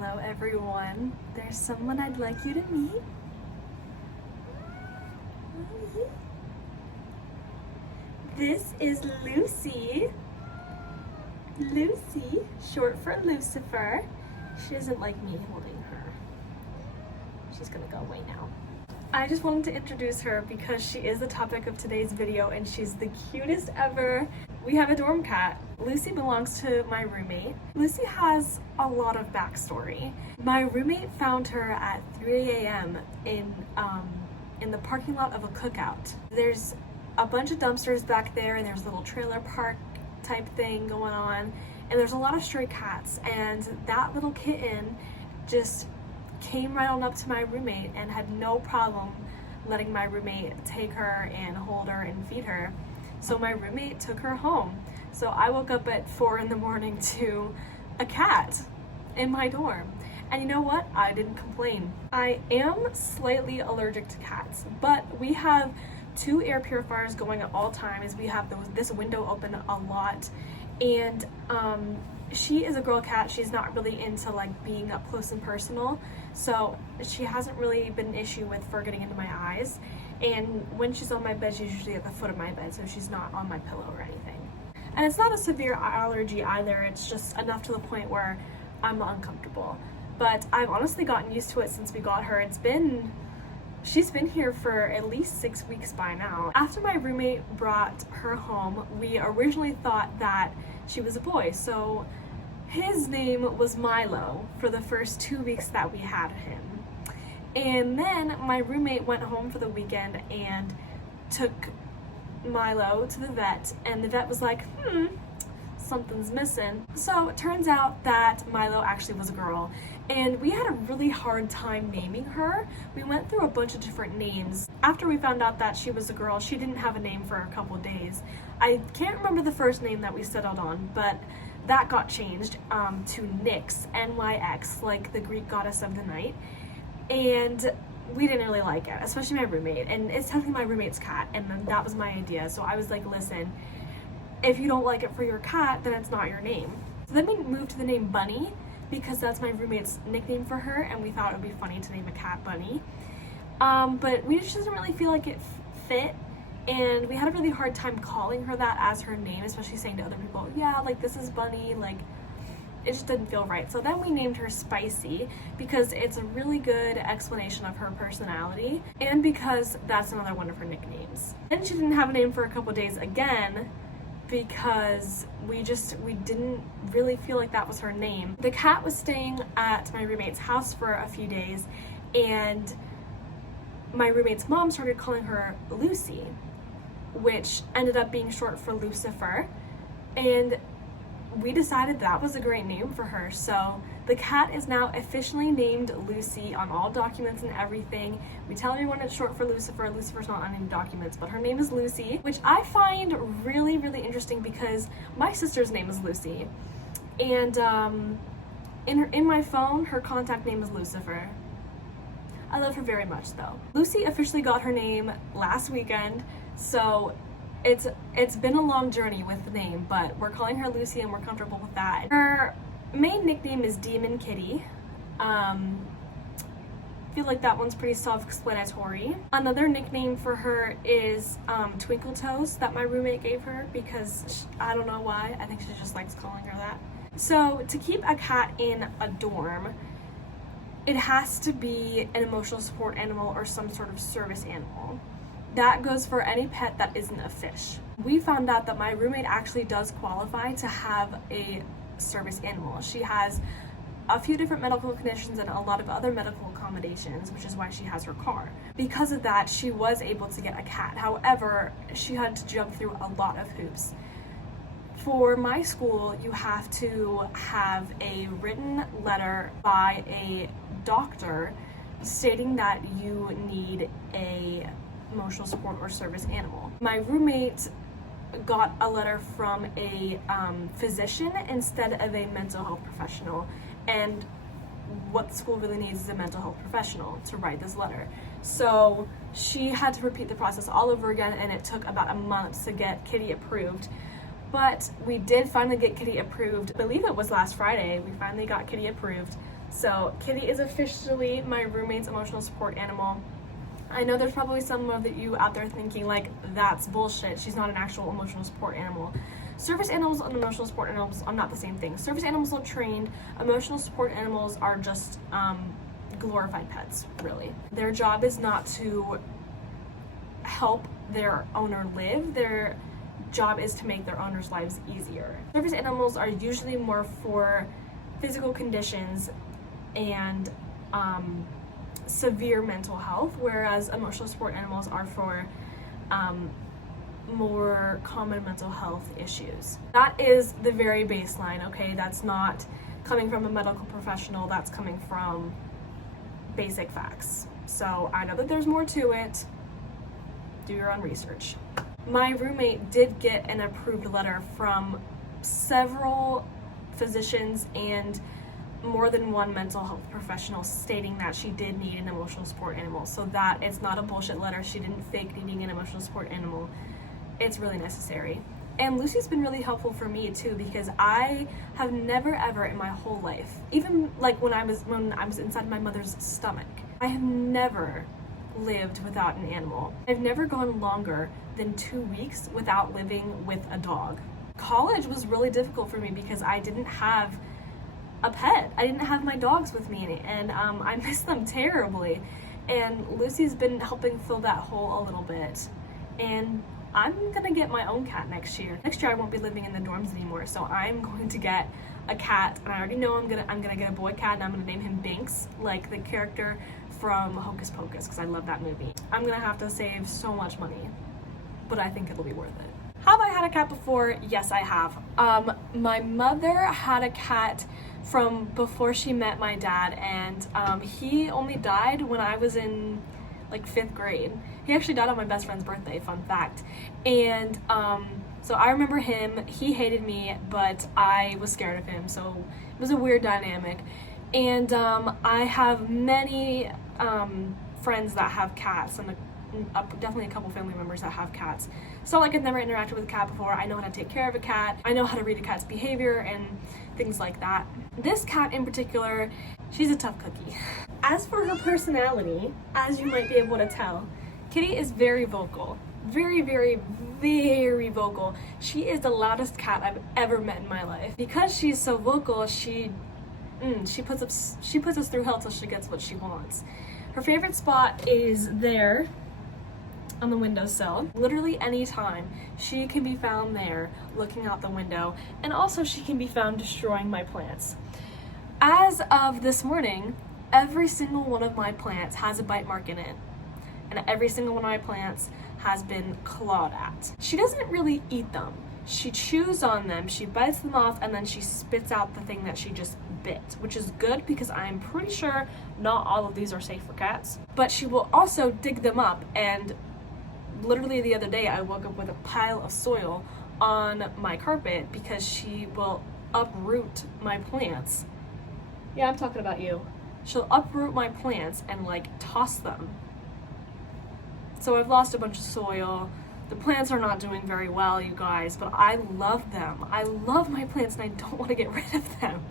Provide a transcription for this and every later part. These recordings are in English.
Hello everyone. There's someone I'd like you to meet. This is Lucy. Lucy, short for Lucifer. She doesn't like me holding her. She's gonna go away now. I just wanted to introduce her because she is the topic of today's video and she's the cutest ever. We have a dorm cat. Lucy belongs to my roommate. Lucy has a lot of backstory. My roommate found her at 3 a.m. in the parking lot of a cookout. There's a bunch of dumpsters back there and there's a little trailer park type thing going on, and there's a lot of stray cats, and that little kitten just came right on up to my roommate and had no problem letting my roommate take her and hold her and feed her. So my roommate took her home. So I woke up at 4 in the morning to a cat in my dorm. And you know what? I didn't complain. I am slightly allergic to cats, but we have 2 air purifiers going at all times. We have this window open a lot, and she is a girl cat. She's not really into like being up close and personal, so she hasn't really been an issue with fur getting into my eyes. And when she's on my bed, she's usually at the foot of my bed, so she's not on my pillow or anything. And it's not a severe allergy either. It's just enough to the point where I'm uncomfortable. But I've honestly gotten used to it since we got her. She's been here for at least 6 weeks by now. After my roommate brought her home, we originally thought that she was a boy, so his name was Milo for the first 2 weeks that we had him. And then my roommate went home for the weekend and took Milo to the vet, and the vet was like, something's missing. So it turns out that Milo actually was a girl, and we had a really hard time naming her. We went through a bunch of different names. After we found out that she was a girl, she didn't have a name for a couple days. I can't remember the first name that we settled on, but that got changed to Nyx, N-Y-X, like the Greek goddess of the night. And we didn't really like it, especially my roommate. And it's technically my roommate's cat, and that was my idea. So I was like, listen, if you don't like it for your cat, then it's not your name. So then we moved to the name Bunny, because that's my roommate's nickname for her, and we thought it would be funny to name a cat Bunny. But we just didn't really feel like it fit, and we had a really hard time calling her that as her name, especially saying to other people, yeah, like this is Bunny, like it just didn't feel right. So then we named her Spicy because it's a really good explanation of her personality, and because that's another one of her nicknames. And she didn't have a name for a couple days again, because we didn't really feel like that was her name. The cat was staying at my roommate's house for a few days, and my roommate's mom started calling her Lucy, which ended up being short for Lucifer, and we decided that was a great name for her. So the cat is now officially named Lucy on all documents and everything. We tell everyone it's short for Lucifer. Lucifer's not on any documents, but her name is Lucy, which I find really, really interesting because my sister's name is Lucy. And in my phone, her contact name is Lucifer. I love her very much though. Lucy officially got her name last weekend, so it's been a long journey with the name, but we're calling her Lucy and we're comfortable with that. Her main nickname is Demon Kitty. I feel like that one's pretty self-explanatory. Another nickname for her is Twinkle Toes that my roommate gave her because I don't know why. I think she just likes calling her that. So to keep a cat in a dorm, it has to be an emotional support animal or some sort of service animal. That goes for any pet that isn't a fish. We found out that my roommate actually does qualify to have a service animal. She has a few different medical conditions and a lot of other medical accommodations, which is why she has her car. Because of that, she was able to get a cat. However, she had to jump through a lot of hoops. For my school, you have to have a written letter by a doctor stating that you need a emotional support or service animal. My roommate got a letter from a physician instead of a mental health professional, and what the school really needs is a mental health professional to write this letter. So she had to repeat the process all over again, and it took about a month to get Kitty approved. But we did finally get Kitty approved. I believe it was last Friday. We finally got Kitty approved. So Kitty is officially my roommate's emotional support animal. I know there's probably some of you out there thinking like, that's bullshit, she's not an actual emotional support animal. Service animals and emotional support animals are not the same thing. Service animals are trained, emotional support animals are just glorified pets, really. Their job is not to help their owner live, their job is to make their owner's lives easier. Service animals are usually more for physical conditions and severe mental health, whereas emotional support animals are for more common mental health issues. That is the very baseline, okay? That's not coming from a medical professional, that's coming from basic facts. So I know that there's more to it. Do your own research. My roommate did get an approved letter from several physicians and more than one mental health professional stating that she did need an emotional support animal, so that it's not a bullshit letter. She didn't fake needing an emotional support animal. It's really necessary. And Lucy's been really helpful for me too, because I have never ever in my whole life, even like when I was inside my mother's stomach, I have never lived without an animal. I've never gone longer than 2 weeks without living with a dog. College was really difficult for me because I didn't have a pet. I didn't have my dogs with me, and I miss them terribly. And Lucy's been helping fill that hole a little bit. And I'm gonna get my own cat next year. Next year I won't be living in the dorms anymore, so I'm going to get a cat, and I already know I'm gonna get a boy cat, and I'm gonna name him Binks, like the character from Hocus Pocus, because I love that movie. I'm gonna have to save so much money, but I think it'll be worth it. Have I had a cat before? Yes, I have. My mother had a cat from before she met my dad, and he only died when I was in like 5th grade. He actually died on my best friend's birthday, fun fact. And so I remember him, he hated me, but I was scared of him, so it was a weird dynamic. And I have many friends that have cats, and definitely a couple family members that have cats. So like I've never interacted with a cat before. I know how to take care of a cat. I know how to read a cat's behavior and things like that. This cat in particular, she's a tough cookie. As for her personality, as you might be able to tell, Kitty is very vocal. Very, very, very vocal. She is the loudest cat I've ever met in my life. Because she's so vocal, she puts us through hell till she gets what she wants. Her favorite spot is there on the windowsill. Literally any time she can be found there looking out the window, and also she can be found destroying my plants. As of this morning, every single one of my plants has a bite mark in it, and every single one of my plants has been clawed at. She doesn't really eat them. She chews on them, she bites them off, and then she spits out the thing that she just bit, which is good because I'm pretty sure not all of these are safe for cats. But she will also dig them up, and literally the other day I woke up with a pile of soil on my carpet because she will uproot my plants. Yeah, I'm talking about you. She'll uproot my plants and like toss them. So I've lost a bunch of soil. The plants are not doing very well, you guys, but I love them. I love my plants and I don't want to get rid of them.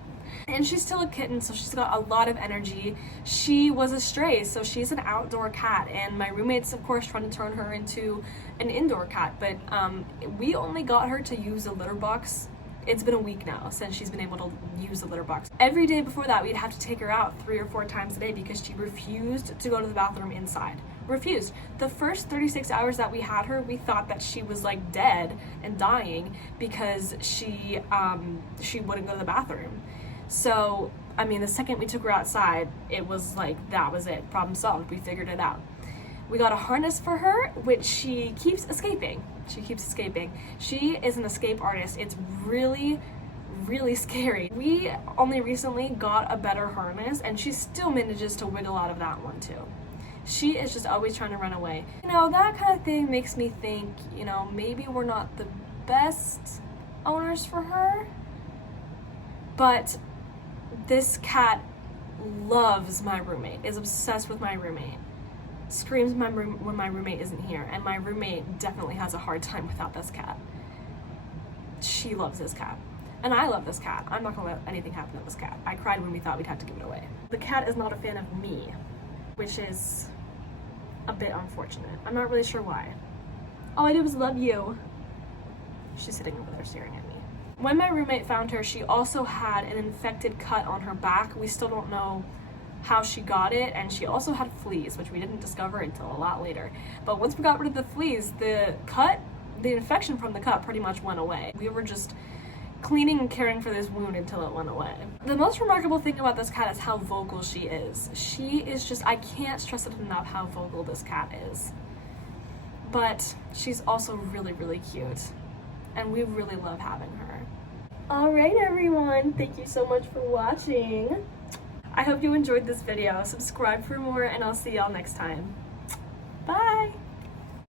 And she's still a kitten, so she's got a lot of energy. She was a stray, so she's an outdoor cat, and my roommates, of course, trying to turn her into an indoor cat, but we only got her to use a litter box. It's been a week now since she's been able to use the litter box. Every day before that, we'd have to take her out 3 or 4 times a day because she refused to go to the bathroom inside. Refused. The first 36 hours that we had her, we thought that she was like dead and dying because she wouldn't go to the bathroom. So, I mean, the second we took her outside, it was like, that was it. Problem solved. We figured it out. We got a harness for her, which she keeps escaping. She is an escape artist. It's really, really scary. We only recently got a better harness, and she still manages to wiggle out of that one too. She is just always trying to run away. You know, that kind of thing makes me think, you know, maybe we're not the best owners for her. But this cat loves my roommate, is obsessed with my roommate, screams when my roommate isn't here, and my roommate definitely has a hard time without this cat. She loves this cat. And I love this cat. I'm not gonna let anything happen to this cat. I cried when we thought we'd have to give it away. The cat is not a fan of me, which is a bit unfortunate. I'm not really sure why. All I did was love you. She's sitting over there staring at me. When my roommate found her, she also had an infected cut on her back. We still don't know how she got it, and she also had fleas, which we didn't discover until a lot later. But once we got rid of the fleas, the infection from the cut pretty much went away. We were just cleaning and caring for this wound until it went away. The most remarkable thing about this cat is how vocal she is. She is just, I can't stress it enough how vocal this cat is. But she's also really, really cute, and we really love having her. All right, everyone, thank you so much for watching. I hope you enjoyed this video. Subscribe for more, and I'll see y'all next time. Bye!